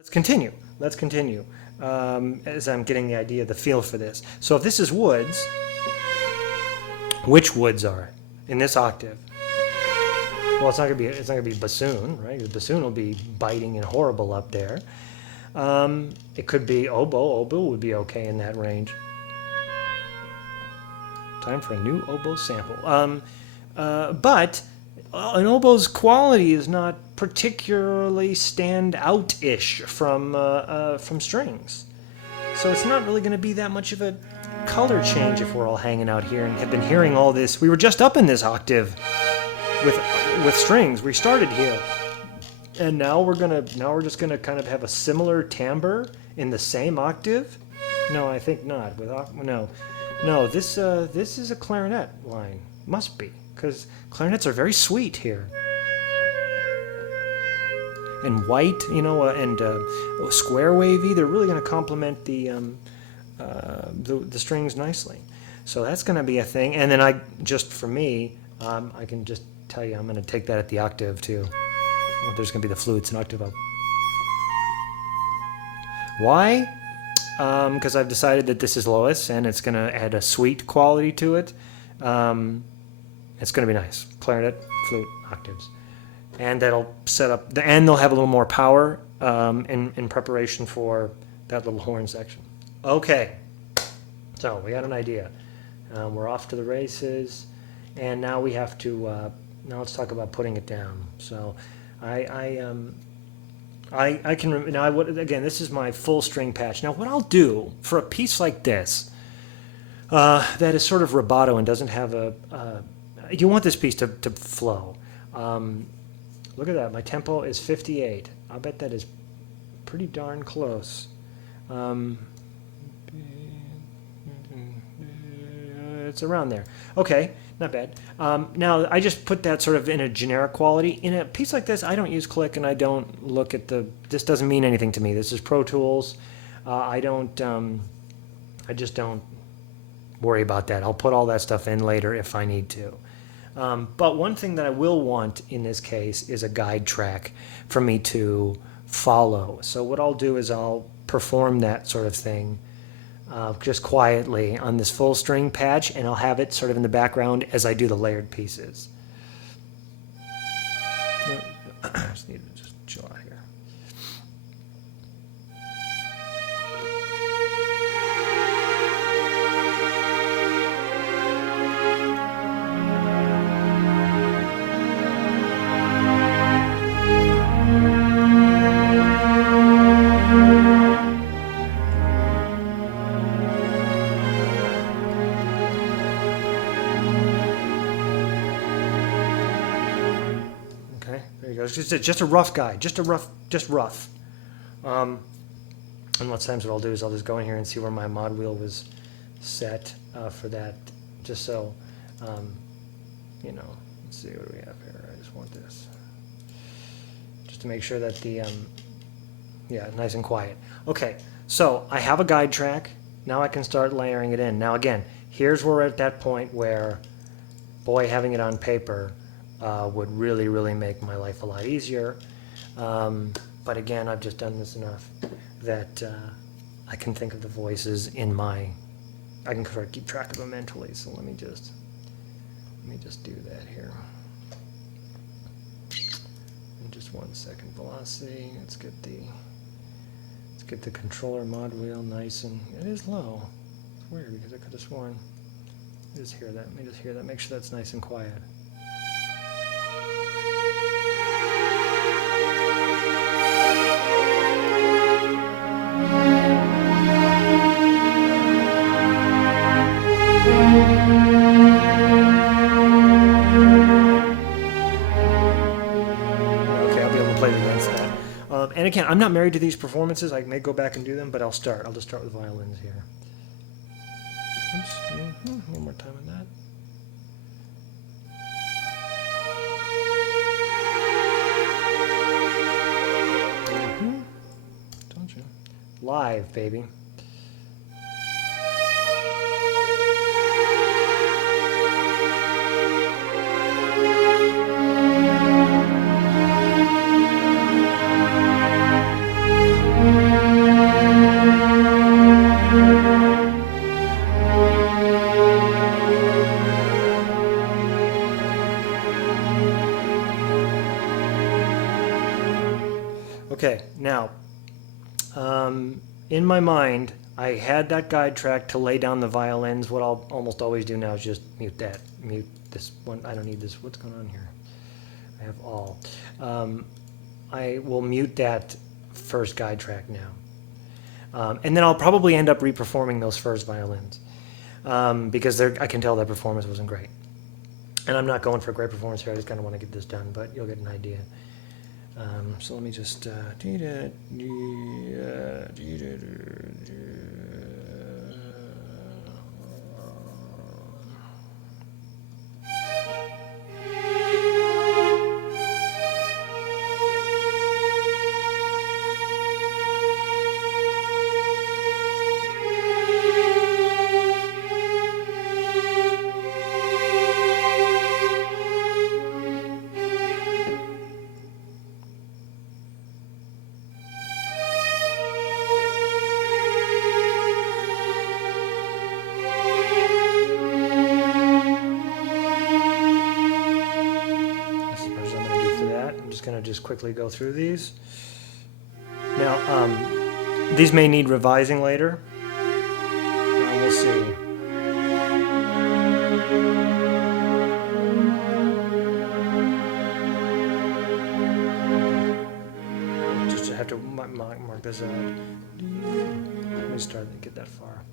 Let's continue. Let's continue as I'm getting the idea, the feel for this. So if this is woods, which woods are it in this octave? Well, it's not gonna be bassoon, right? The bassoon will be biting and horrible up there. It could be oboe. Oboe would be okay in that range. Time for a new oboe sample. But an oboe's quality is not particularly stand out-ish from strings. So it's not really going to be that much of a color change if we're all hanging out here and have been hearing all this. We were just up in this octave with strings. We started here. And now we're just gonna kind of have a similar timbre in the same octave. No, I think not. No. This is a clarinet line. Must be, because clarinets are very sweet here. And white, and square wavy. They're really gonna complement the strings nicely. So that's gonna be a thing. And then I can just tell you I'm gonna take that at the octave too. Well, there's going to be the flutes, an octave up. Why? Because I've decided that this is lowest, and it's going to add a sweet quality to it. It's going to be nice. Clarinet, flute, octaves. And that'll set up, and they'll have a little more power in preparation for that little horn section. Okay, so we got an idea. We're off to the races, and now we have to, now let's talk about putting it down. So I can now. Again, this is my full string patch. Now, what I'll do for a piece like this, that is sort of rubato and doesn't have you want this piece to flow. Look at that. My tempo is 58. I'll bet that is pretty darn close. It's around there. Okay. Not bad. Now, I just put that sort of in a generic quality. In a piece like this, I don't use click, and I don't look at this doesn't mean anything to me. This is Pro Tools. I just don't worry about that. I'll put all that stuff in later if I need to. But one thing that I will want in this case is a guide track for me to follow. So what I'll do is I'll perform that sort of thing just quietly on this full string patch, and I'll have it sort of in the background as I do the layered pieces. I just need to just chill out here. Just a rough guide, just rough. And lots of times what I'll do is I'll just go in here and see where my mod wheel was set for that, just so, let's see, what do we have here? I just want this, just to make sure that nice and quiet. Okay, so I have a guide track. Now I can start layering it in. Now again, here's where we're at that point where, boy, having it on paper would really, really make my life a lot easier. But again, I've just done this enough that I can think of the voices I can sort of keep track of them mentally. So let me just do that here. In just 1 second, velocity. Let's get the controller mod wheel nice, and it is low. It's weird because I could have sworn. Let me just hear that. Make sure that's nice and quiet. And again, I'm not married to these performances. I may go back and do them, but I'll just start with violins here. Oops. One more time on that. Don't you? Live, baby. Okay, now, in my mind, I had that guide track to lay down the violins. What I'll almost always do now is just mute that. Mute this one. I don't need this. What's going on here? I have all. I will mute that first guide track now. And then I'll probably end up reperforming those first violins because I can tell that performance wasn't great. And I'm not going for a great performance here. I just kind of want to get this done, but you'll get an idea. So let me just... just quickly go through these. Now, these may need revising later. We'll see. Just have to mark this out. Let me start and get that far.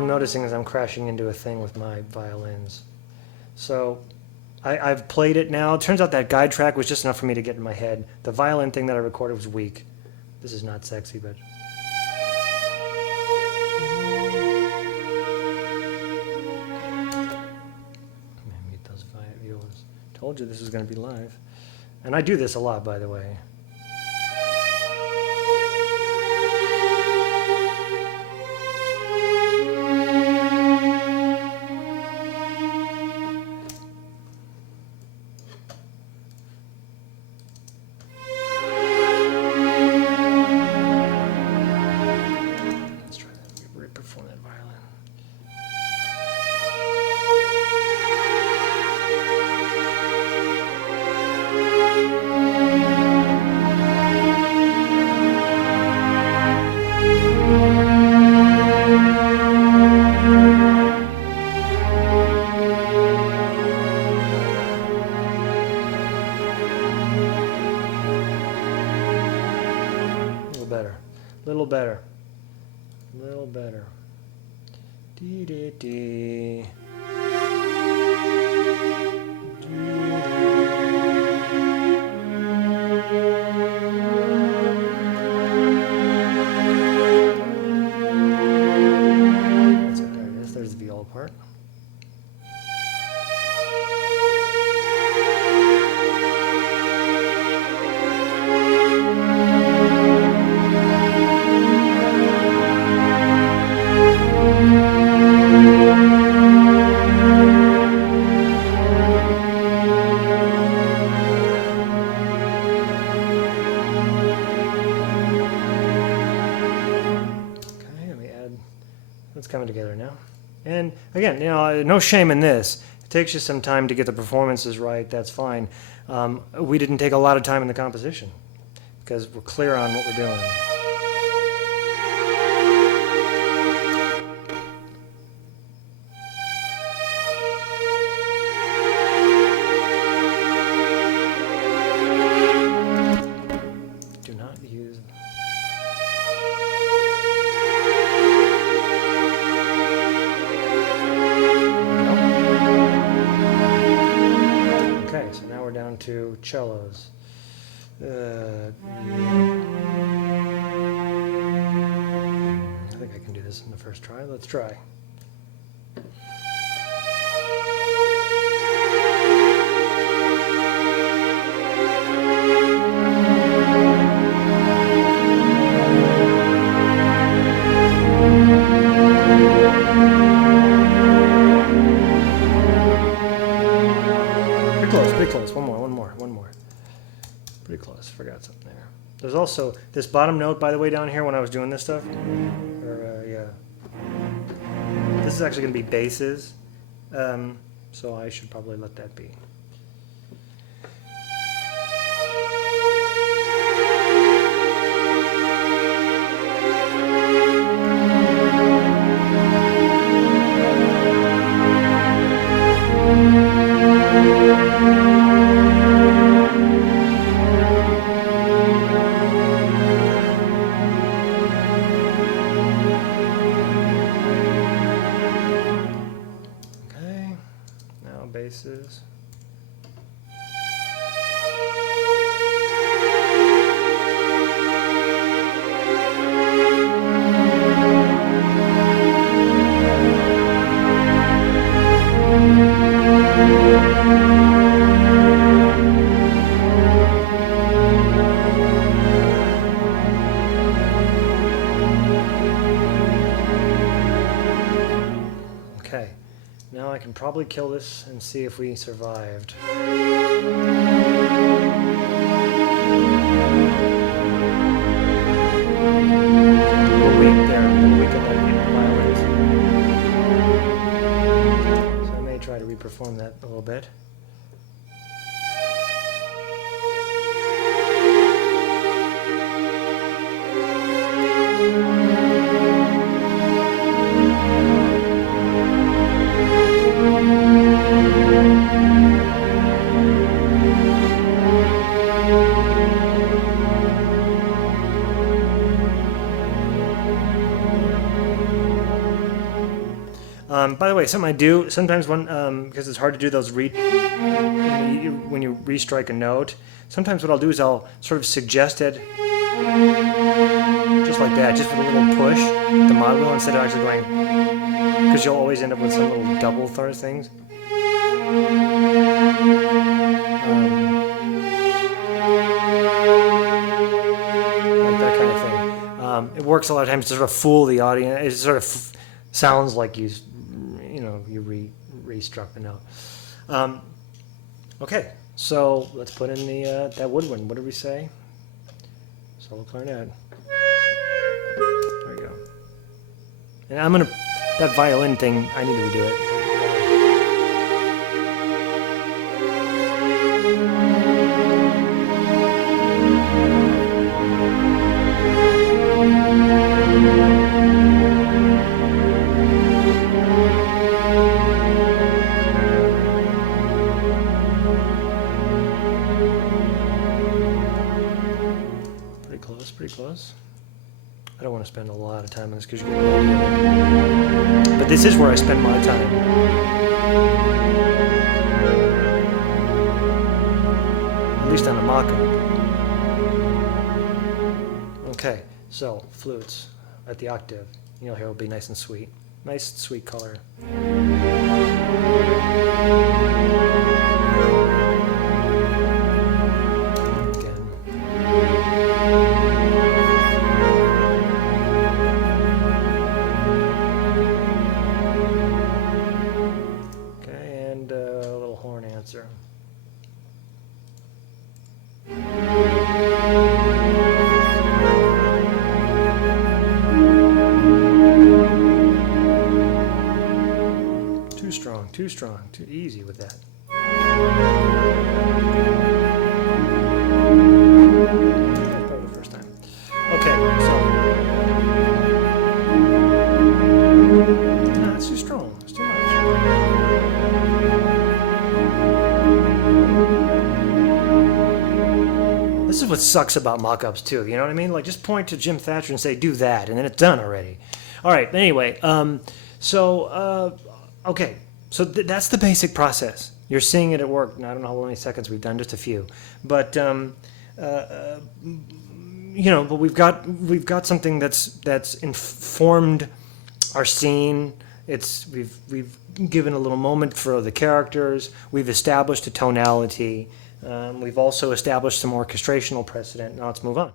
Noticing as I'm crashing into a thing with my violins. So I've played it now. It turns out that guide track was just enough for me to get in my head. The violin thing that I recorded was weak. This is not sexy, but... Mute those violas. Told you this was going to be live. And I do this a lot, by the way. Little better. Dee dee dee. That's it, there it is. There's the viola part. It's coming together now. And again, no shame in this. It takes you some time to get the performances right. That's fine. We didn't take a lot of time in the composition because we're clear on what we're doing. Do not use... to cellos. I think I can do this in the first try. Let's try. Pretty close. Forgot something there. There's also this bottom note, by the way, down here when I was doing this stuff. Yeah. This is actually going to be basses, so I should probably let that be. Basses. Okay. Now I can probably kill this and see if we survived. We're weak there. We're weak on the violins. So I may try to reperform that a little bit. By the way, something I do sometimes when because it's hard to do those when you restrike a note. Sometimes what I'll do is I'll sort of suggest it just like that, just with a little push, the mod wheel, instead of actually going, because you'll always end up with some little double third things. Like that kind of thing. It works a lot of times to sort of fool the audience. It sort of sounds like you restruck the note. Okay, so let's put in the that woodwind. What did we say? Solo clarinet. There we go. And I'm gonna that violin thing. I need to redo it. Pretty close. I don't want to spend a lot of time on this because you get but this is where I spend my time. At least on a mock-up. Okay, so flutes at the octave. You'll hear it'll be nice and sweet. Nice sweet color. Answer. Too strong, too easy with that. That's probably the first time. Okay, so no, it's too strong. It's too much. This is what sucks about mock-ups too, you know what I mean? Like, just point to Jim Thatcher and say, do that, and then it's done already. All right, anyway, okay, so that's the basic process. You're seeing it at work. And I don't know how many seconds we've done, just a few. But, but we've got something that's informed our scene. We've given a little moment for the characters. We've established a tonality. We've also established some orchestrational precedent. Now let's move on.